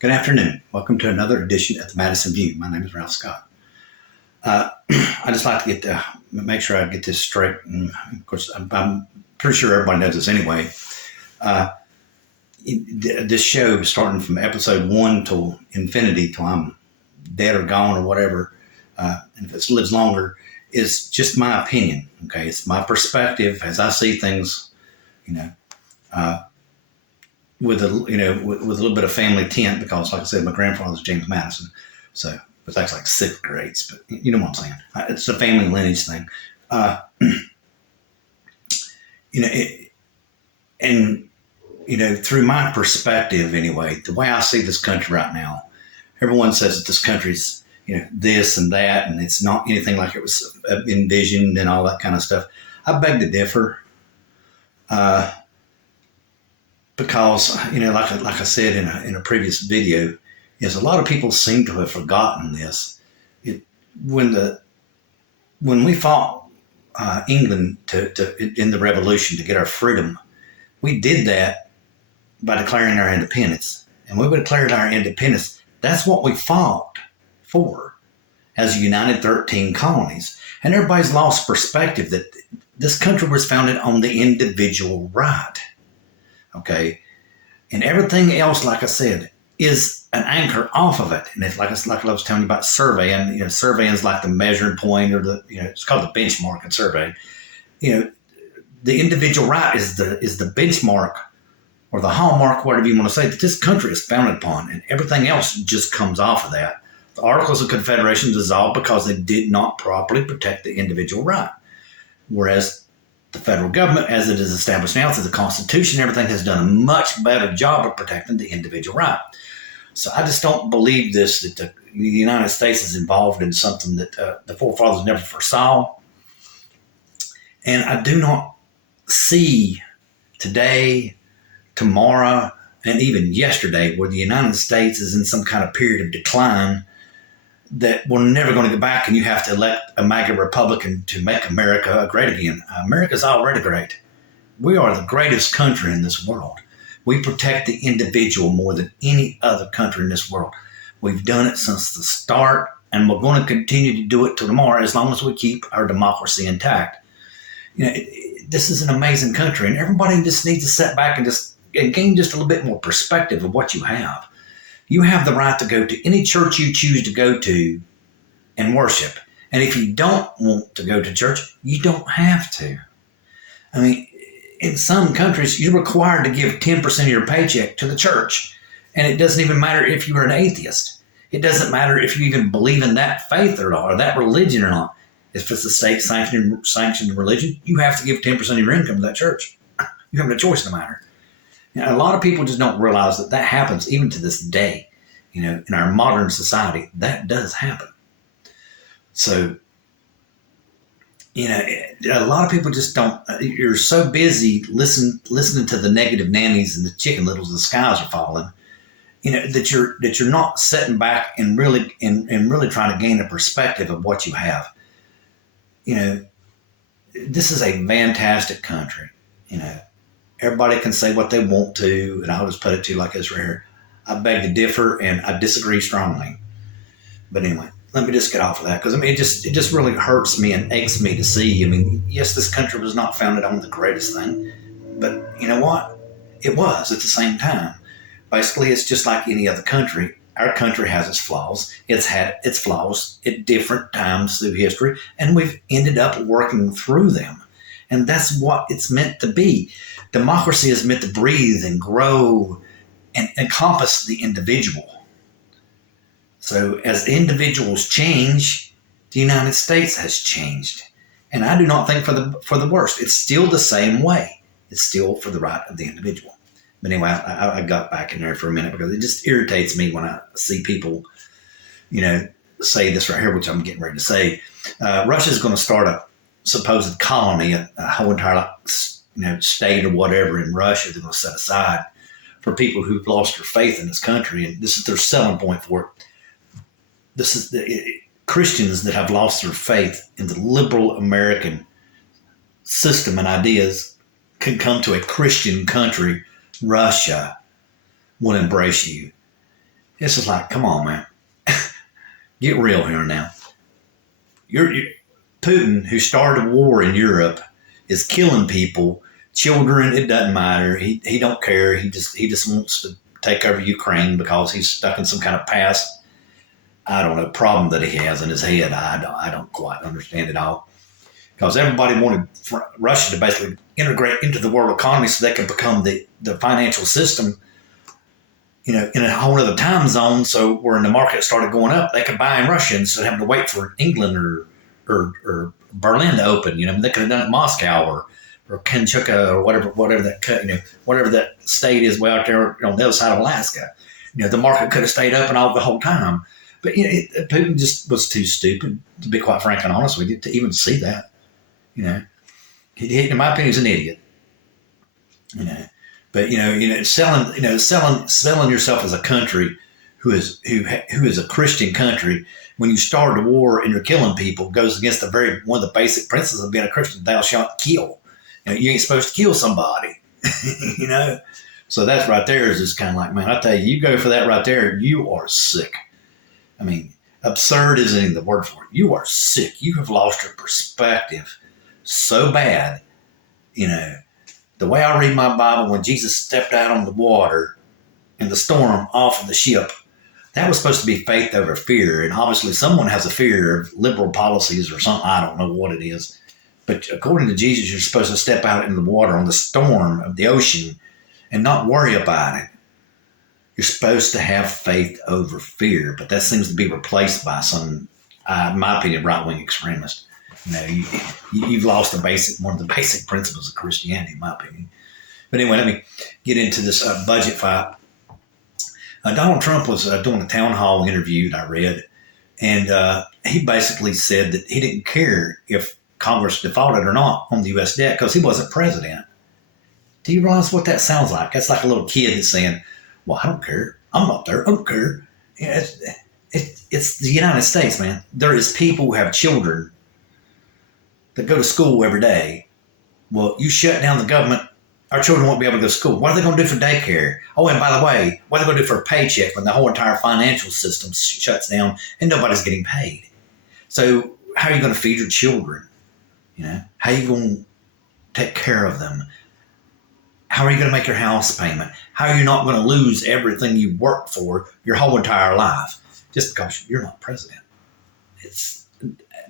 Good afternoon. Welcome to another edition of TheMadisonView. My name is Ralph Scott. I just like to make sure I get this straight. And of course, I'm pretty sure everybody knows this anyway. This show, starting from episode 1 till infinity, till I'm dead or gone or whatever, and if it lives longer, is just my opinion. Okay, it's my perspective as I see things. With a little bit of family tint, because like I said, my grandfather's James Madison, so it's actually like sixth grades, but you know what I'm saying. It's a family lineage thing, through my perspective anyway, the way I see this country right now, everyone says that this country's this and that, and it's not anything like it was envisioned and all that kind of stuff. I beg to differ. Because, like I said in a previous video, is a lot of people seem to have forgotten this. When we fought England in the Revolution to get our freedom, we did that by declaring our independence. And when we declared our independence, that's what we fought for as united 13 colonies. And everybody's lost perspective that this country was founded on the individual right. Okay, and everything else, like I said, is an anchor off of it. And it's like I was telling you about surveying. Surveying is like the measuring point, or it's called the benchmark in survey. The individual right is the benchmark or the hallmark, whatever you want to say, that this country is founded upon, and everything else just comes off of that. The Articles of Confederation dissolved because they did not properly protect the individual right, whereas the federal government, as it is established now through the Constitution, everything has done a much better job of protecting the individual right. So I just don't believe that the United States is involved in something that the forefathers never foresaw. And I do not see today, tomorrow, and even yesterday where the United States is in some kind of period of decline that we're never going to go back and you have to elect a MAGA Republican to make America great again. America's already great. We are the greatest country in this world. We protect the individual more than any other country in this world. We've done it since the start, and we're going to continue to do it till tomorrow as long as we keep our democracy intact. This is an amazing country, and everybody just needs to sit back and gain just a little bit more perspective of what you have. You have the right to go to any church you choose to go to and worship. And if you don't want to go to church, you don't have to. I mean, in some countries, you're required to give 10% of your paycheck to the church. And it doesn't even matter if you're an atheist. It doesn't matter if you even believe in that faith or not, or that religion or not. If it's a state-sanctioned religion, you have to give 10% of your income to that church. You have no choice in the matter. A lot of people just don't realize that happens even to this day. In our modern society, that does happen. So, a lot of people just don't. You're so busy listening to the negative nannies and the chicken littles, the skies are falling. That you're not sitting back and really trying to gain a perspective of what you have. This is a fantastic country. Everybody can say what they want to, and I'll just put it to you like this right here. I beg to differ, and I disagree strongly. But anyway, let me just get off of that, because it just really hurts me and aches me to see. Yes, this country was not founded on the greatest thing, but you know what? It was at the same time. Basically, it's just like any other country. Our country has its flaws. It's had its flaws at different times through history, and we've ended up working through them. And that's what it's meant to be. Democracy is meant to breathe and grow and encompass the individual. So as individuals change, the United States has changed. And I do not think for the worst. It's still the same way. It's still for the right of the individual. But anyway, I got back in there for a minute because it just irritates me when I see people, say this right here, which I'm getting ready to say. Russia's going to start a supposed colony, a whole entire state or whatever in Russia they're going to set aside for people who've lost their faith in this country. And this is their selling point for it. This is the Christians that have lost their faith in the liberal American system and ideas can come to a Christian country. Russia will embrace you. It's just like, come on, man. Get real here now. You're Putin, who started a war in Europe, is killing people, children. It doesn't matter. He don't care. He just wants to take over Ukraine because he's stuck in some kind of past, I don't know, problem that he has in his head. I don't quite understand it all. Because everybody wanted Russia to basically integrate into the world economy so they could become the financial system, in a whole other time zone. So when the market started going up, they could buy in Russia instead of having to wait for England or Berlin to open. They could have done it in Moscow or Kamchatka or whatever that state is way out there on the other side of Alaska. The market could have stayed open all the whole time. But Putin just was too stupid, to be quite frank and honest with you, to even see that. He, in my opinion, he's an idiot. But selling yourself as a country who is a Christian country, when you start a war and you're killing people, goes against one of the basic principles of being a Christian: thou shalt kill. You ain't supposed to kill somebody. So that's right there is just kind of like, man, I tell you, you go for that right there, you are sick. I mean, absurd isn't even the word for it. You are sick. You have lost your perspective so bad. The way I read my Bible, when Jesus stepped out on the water in the storm off of the ship, that was supposed to be faith over fear. And obviously someone has a fear of liberal policies or something. I don't know what it is. But according to Jesus, you're supposed to step out in the water on the storm of the ocean and not worry about it. You're supposed to have faith over fear. But that seems to be replaced by some, in my opinion, right-wing extremists. You've lost one of the basic principles of Christianity, in my opinion. But anyway, let me get into this budget fight. Donald Trump was doing a town hall interview that I read, and he basically said that he didn't care if Congress defaulted or not on the U.S. debt because he wasn't president. Do you realize what that sounds like? That's like a little kid that's saying, well, I don't care. I'm not there. I don't care. It's the United States, man. There is people who have children that go to school every day. Well, you shut down the government, our children won't be able to go to school. What are they going to do for daycare? Oh, and by the way, what are they going to do for a paycheck when the whole entire financial system shuts down and nobody's getting paid? So how are you going to feed your children? How are you going to take care of them? How are you going to make your house payment? How are you not going to lose everything you worked for your whole entire life just because you're not president?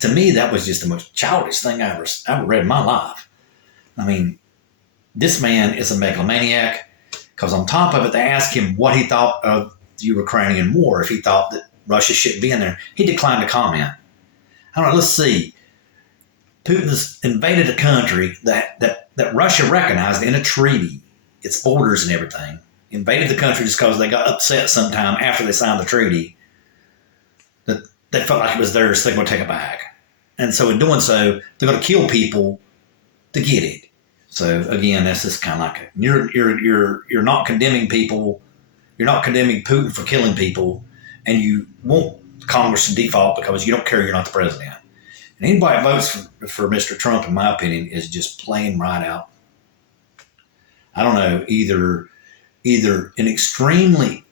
To me, that was just the most childish thing I ever read in my life. I mean, this man is a megalomaniac because on top of it, they asked him what he thought of the Ukrainian war, if he thought that Russia shouldn't be in there. He declined to comment. I don't know, let's see. Putin has invaded a country that Russia recognized in a treaty, its borders and everything. Invaded the country just because they got upset sometime after they signed the treaty that they felt like it was theirs, so they're going to take it back. And so in doing so, they're going to kill people to get it. So again, that's just kind of like you're not condemning people, you're not condemning Putin for killing people, and you want Congress to default because you don't care, you're not the president. And anybody that votes for Mr. Trump, in my opinion, is just plain right out. I don't know, either an extremely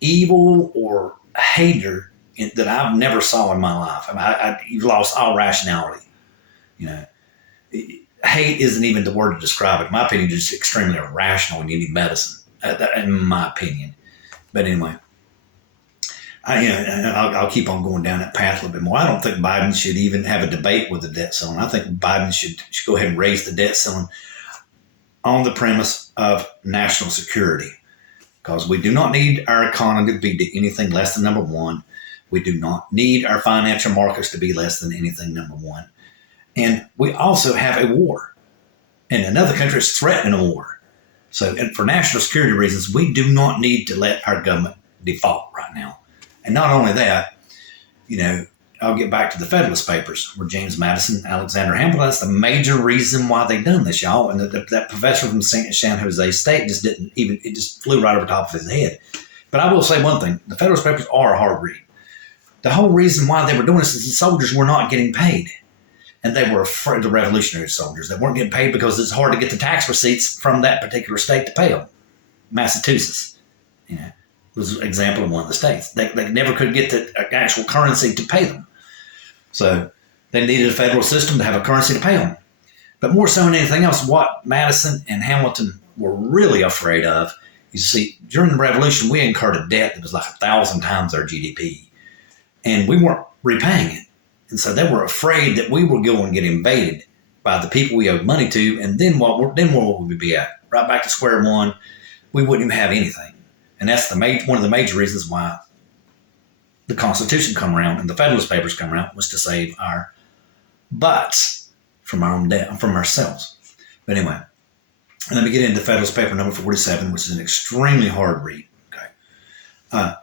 evil or a hater that I've never saw in my life. I mean, you've lost all rationality. Hate isn't even the word to describe it. In my opinion, it's just extremely irrational and you need medicine, in my opinion. But anyway, I'll keep on going down that path a little bit more. I don't think Biden should even have a debate with the debt ceiling. I think Biden should go ahead and raise the debt ceiling on the premise of national security, because we do not need our economy to be anything less than number one. We do not need our financial markets to be less than anything number one. And we also have a war. And another country is threatening a war. So, and for national security reasons, we do not need to let our government default right now. And not only that, I'll get back to the Federalist Papers where James Madison, Alexander Hamilton, that's the major reason why they done this, y'all. And that professor from San Jose State it just flew right over the top of his head. But I will say one thing, the Federalist Papers are a hard read. The whole reason why they were doing this is the soldiers were not getting paid. And they were afraid, the revolutionary soldiers. They weren't getting paid because it's hard to get the tax receipts from that particular state to pay them. Massachusetts, was an example of one of the states. They never could get the actual currency to pay them. So they needed a federal system to have a currency to pay them. But more so than anything else, what Madison and Hamilton were really afraid of, you see, during the Revolution, we incurred a debt that was like 1,000 times our GDP, and we weren't repaying it. And so they were afraid that we were going to get invaded by the people we owed money to, and then what would we be at? Right back to square one. We wouldn't even have anything. And that's one of the major reasons why the Constitution come around and the Federalist Papers come around, was to save our butts from our own debt, from ourselves. But anyway, let me get into Federalist Paper number 47, which is an extremely hard read. Okay,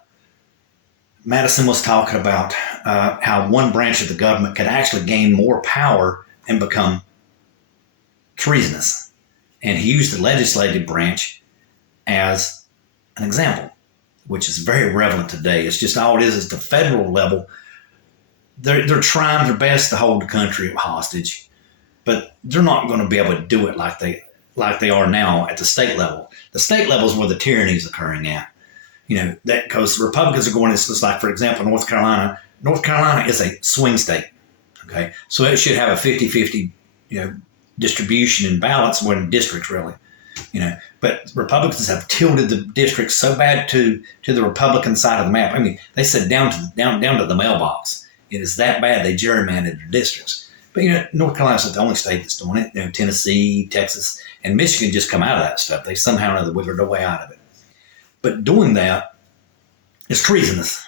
Madison was talking about how one branch of the government could actually gain more power and become treasonous. And he used the legislative branch as an example, which is very relevant today. It's just all it is the federal level. They're trying their best to hold the country hostage, but they're not going to be able to do it like they are now at the state level. The state level is where the tyranny is occurring at. You know, that because Republicans are going, it's just like, for example, North Carolina. North Carolina is a swing state. Okay. So it should have a 50-50, distribution and balance more than districts really. But Republicans have tilted the districts so bad to the Republican side of the map. I mean, they said down to the mailbox. It is that bad they gerrymandered their districts. But North Carolina's not the only state that's doing it. Tennessee, Texas, and Michigan just come out of that stuff. They somehow or other wiggled their way out of it. But doing that is treasonous.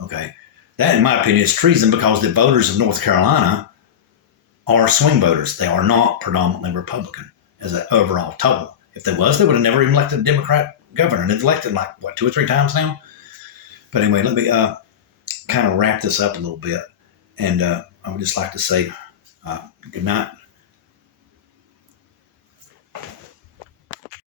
Okay, that in my opinion is treason because the voters of North Carolina are swing voters. They are not predominantly Republican as an overall total. If they was, they would have never even elected a Democrat governor. They've elected like, 2 or 3 times now? But anyway, let me kind of wrap this up a little bit. And I would just like to say good night.